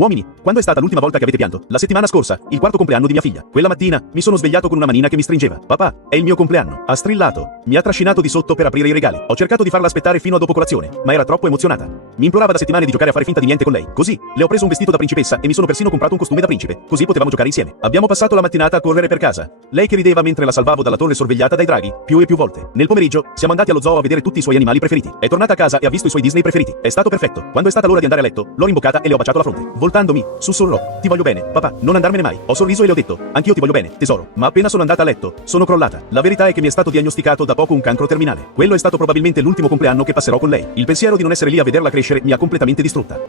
Uomini, quando è stata l'ultima volta che avete pianto? La settimana scorsa, il quarto compleanno di mia figlia. Quella mattina, mi sono svegliato con una manina che mi stringeva. Papà, è il mio compleanno. Ha strillato. Mi ha trascinato di sotto per aprire i regali. Ho cercato di farla aspettare fino a dopo colazione, ma era troppo emozionata. Mi implorava da settimane di giocare a fare finta di niente con lei. Così, le ho preso un vestito da principessa e mi sono persino comprato un costume da principe. Così potevamo giocare insieme. Abbiamo passato la mattinata a correre per casa. Lei che rideva mentre la salvavo dalla torre sorvegliata dai draghi, più e più volte. Nel pomeriggio, siamo andati allo zoo a vedere tutti i suoi animali preferiti. È tornata a casa e ha visto i suoi Disney preferiti. È stato perfetto. Quando è stata l'ora di andare a letto, l'ho rimboccata e le ho baciato la fronte. Voltandomi, sussurrò: ti voglio bene, papà, non andarmene mai. Ho sorriso e le ho detto: anch'io ti voglio bene, tesoro. Ma appena sono andata a letto, sono crollata. La verità è che mi è stato diagnosticato da poco un cancro terminale. Quello è stato probabilmente l'ultimo compleanno che passerò con lei. Il pensiero di non essere lì a vederla crescere mi ha completamente distrutta.